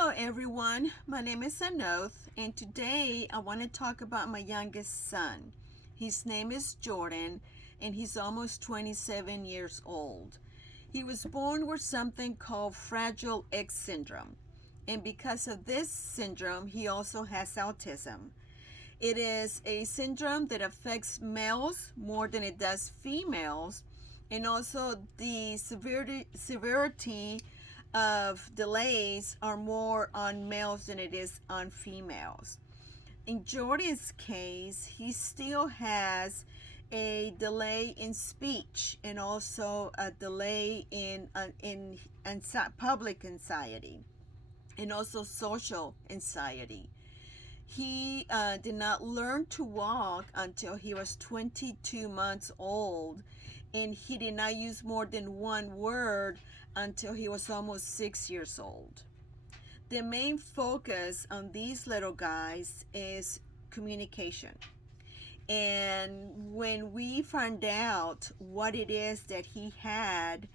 Hello everyone, my name is Anoth, and today I want to talk about my youngest son. His name is Jordan, and he's almost 27 years old. He was born with something called Fragile X syndrome, and because of this syndrome, he also has autism. It is a syndrome that affects males more than it does females, and also the severity of delays are more on males than it is on females. In Jordan's case, he still has a delay in speech and also a delay in public anxiety and also social anxiety. He did not learn to walk until he was 22 months old, and he did not use more than one word until he was almost 6 years old. The main focus on these little guys is communication. And when we find out what it is that he had,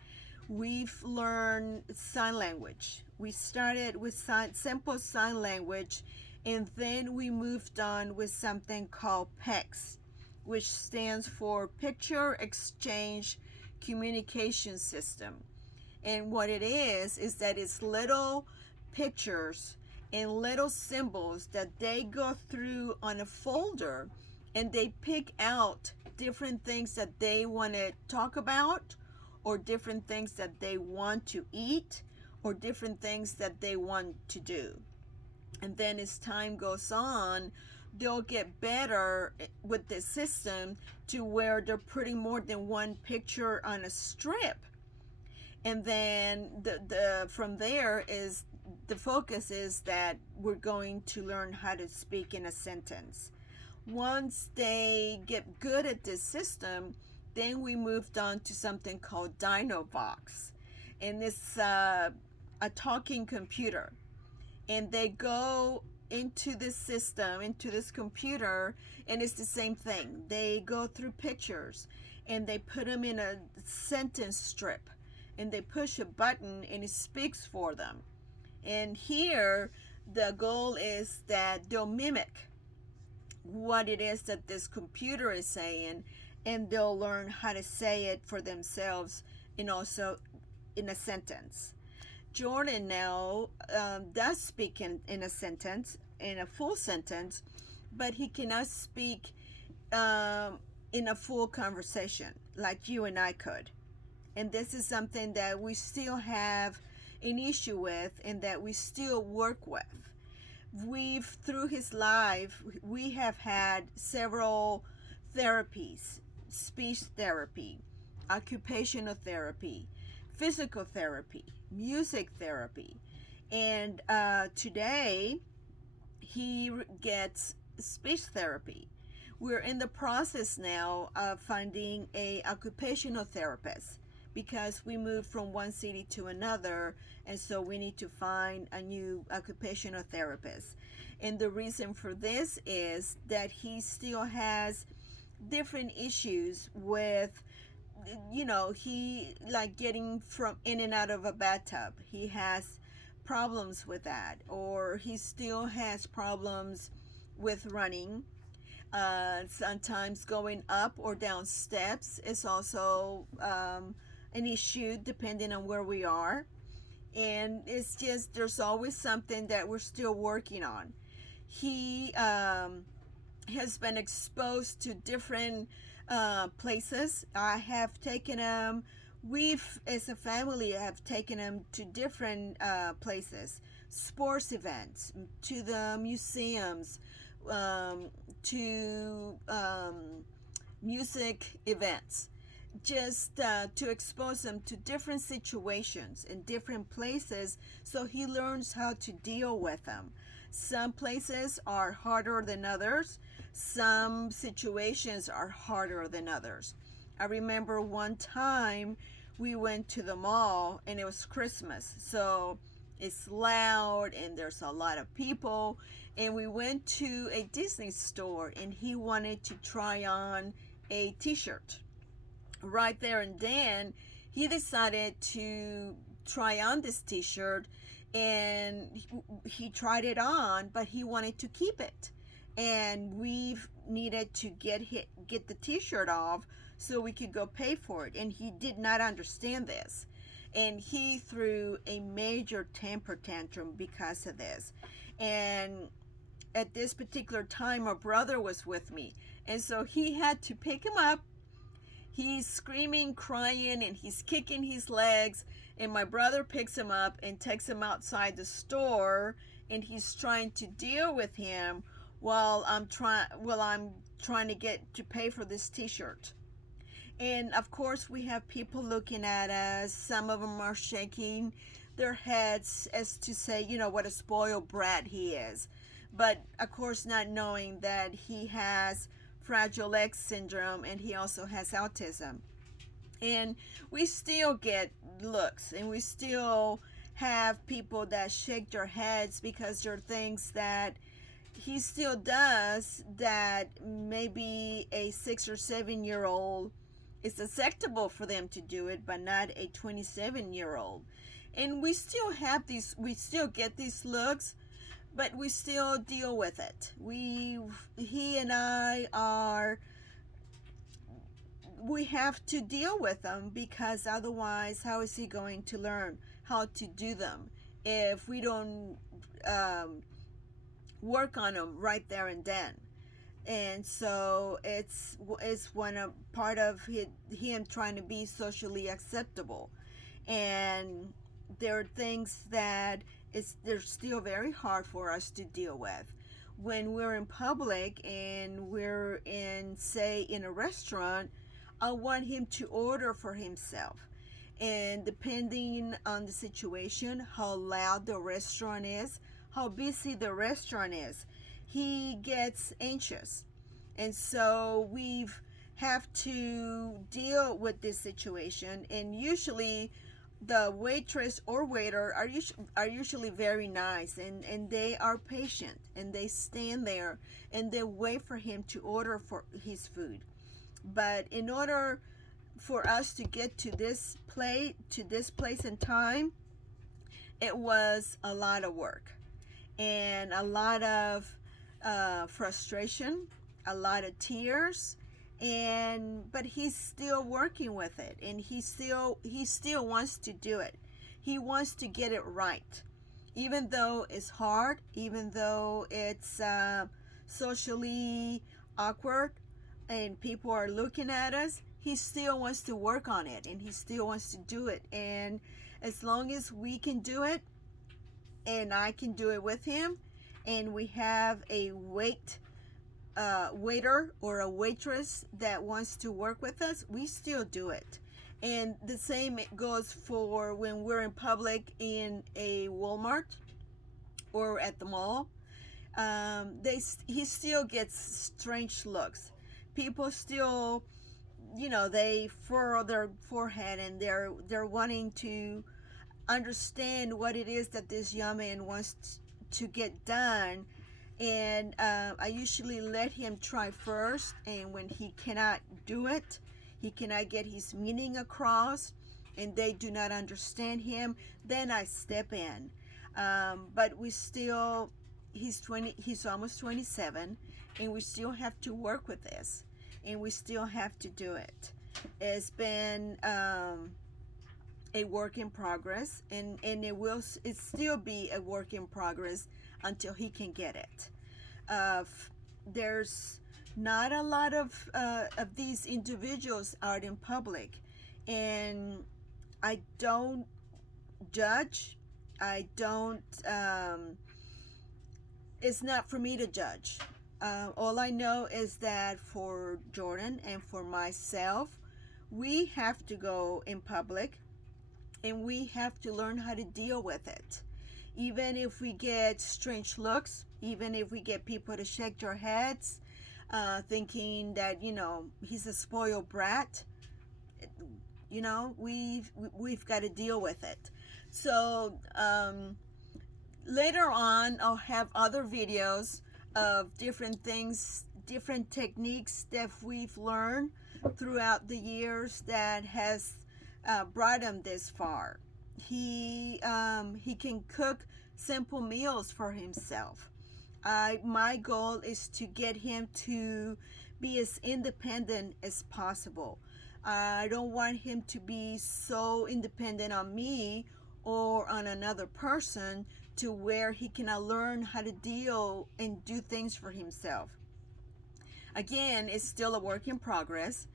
we've learned sign language. We started with simple sign language, and then we moved on with something called PECS, which stands for Picture Exchange Communication System. And what it is that it's little pictures and little symbols that they go through on a folder, and they pick out different things that they want to talk about, or different things that they want to eat, or different things that they want to do. And then as time goes on, they'll get better with the system to where they're putting more than one picture on a strip. And then from there is the focus is that we're going to learn how to speak in a sentence. Once they get good at this system, then we moved on to something called DinoVox, and it's a talking computer. And they go into this system, into this computer, and it's the same thing. They go through pictures, and they put them in a sentence strip, and they push a button, and it speaks for them. And here, the goal is that they'll mimic what it is that this computer is saying, and they'll learn how to say it for themselves and also in a sentence. Jordan now does speak in a sentence, in a full sentence, but he cannot speak in a full conversation like you and I could. And this is something that we still have an issue with and that we still work with. Through his life, we have had several therapies: speech therapy, occupational therapy, physical therapy, music therapy, and today he gets speech therapy. We're in the process now of finding a occupational therapist because we moved from one city to another, and so we need to find a new occupational therapist. And the reason for this is that he still has different issues with, he like getting from in and out of a bathtub. He has problems with that, or he still has problems with running. Sometimes going up or down steps is also an issue depending on where we are. And it's just, there's always something that we're still working on. He has been exposed to different places. I have taken him, we've as a family have taken him to different places, sports events, to the museums, to music events, just to expose him to different situations in different places so he learns how to deal with them. Some places are harder than others. Some situations are harder than others. I remember one time we went to the mall and it was Christmas, so it's loud and there's a lot of people, and we went to a Disney store and he wanted to try on a t-shirt. Right there and then he decided to try on this t-shirt, and he tried it on, but he wanted to keep it. And we've needed to get the t-shirt off so we could go pay for it. And he did not understand this. And he threw a major temper tantrum because of this. And at this particular time, my brother was with me. And so he had to pick him up. He's screaming, crying, and he's kicking his legs. And my brother picks him up and takes him outside the store. And he's trying to deal with him while I'm trying to get to pay for this t-shirt. And of course, we have people looking at us. Some of them are shaking their heads as to say, what a spoiled brat he is. But of course, not knowing that he has Fragile X syndrome and he also has autism. And we still get looks, and we still have people that shake their heads because there are things that he still does that maybe a 6 or 7-year-old, it's acceptable for them to do it, but not a 27-year-old. And we still get these looks, but we still deal with it. He and I we have to deal with them, because otherwise, how is he going to learn how to do them if we don't work on them right there and then? And so it's part of him trying to be socially acceptable. And there are things that they're still very hard for us to deal with. When we're in public and we're in a restaurant, I want him to order for himself. And depending on the situation, how loud the restaurant is, how busy the restaurant is, he gets anxious. And so we have to deal with this situation. And usually the waitress or waiter are usually very nice, and they are patient, and they stand there and they wait for him to order for his food. But in order for us to get to this place in time, it was a lot of work and a lot of frustration, a lot of tears, but he's still working with it, and he still wants to do it. He wants to get it right, even though it's hard, even though it's socially awkward and people are looking at us. He still wants to work on it, and he still wants to do it. And as long as we can do it, and I can do it with him, and we have a waiter or a waitress that wants to work with us, we still do it. And the same goes for when we're in public in a Walmart or at the mall. He still gets strange looks. People still, they furrow their forehead, and they're wanting to understand what it is that this young man wants to get done. And I usually let him try first, and when he cannot do it, he cannot get his meaning across, and they do not understand him, then I step in. But he's almost 27, and we still have to work with this, and we still have to do it. It's been a work in progress, and it still be a work in progress until he can get it. There's not a lot of these individuals out in public, and I don't judge. I don't. It's not for me to judge. All I know is that for Jordan and for myself, we have to go in public, and we have to learn how to deal with it. Even if we get strange looks, even if we get people to shake their heads, thinking that, he's a spoiled brat, we've got to deal with it. So later on, I'll have other videos of different things, different techniques that we've learned throughout the years that has brought him this far. He can cook simple meals for himself. My goal is to get him to be as independent as possible. I don't want him to be so independent on me or on another person to where he cannot learn how to deal and do things for himself. Again, it's still a work in progress,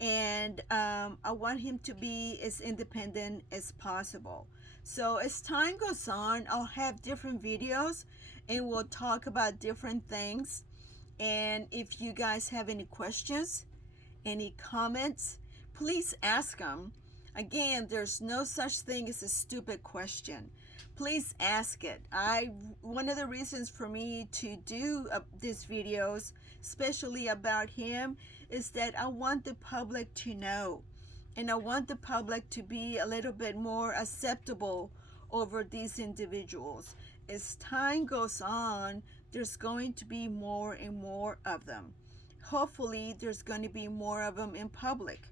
and I want him to be as independent as possible. So as time goes on, I'll have different videos and we'll talk about different things. And if you guys have any questions, any comments, please ask them. Again, there's no such thing as a stupid question. Please ask it. One of the reasons for me to do these videos, especially about him, is that I want the public to know, and I want the public to be a little bit more acceptable over these individuals. As time goes on, there's going to be more and more of them. Hopefully, there's going to be more of them in public.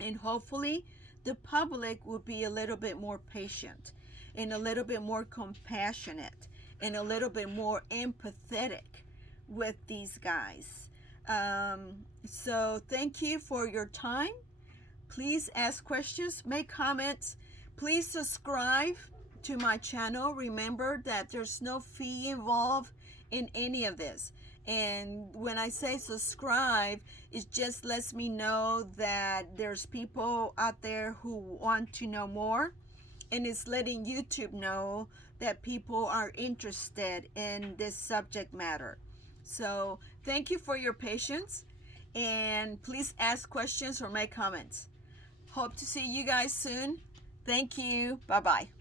And hopefully, the public will be a little bit more patient and a little bit more compassionate and a little bit more empathetic with these guys. So thank you for your time. Please ask questions, make comments. Please subscribe to my channel. Remember that there's no fee involved in any of this. And when I say subscribe, it just lets me know that there's people out there who want to know more. And it's letting YouTube know that people are interested in this subject matter. So thank you for your patience. And please ask questions or make comments. Hope to see you guys soon. Thank you. Bye-bye.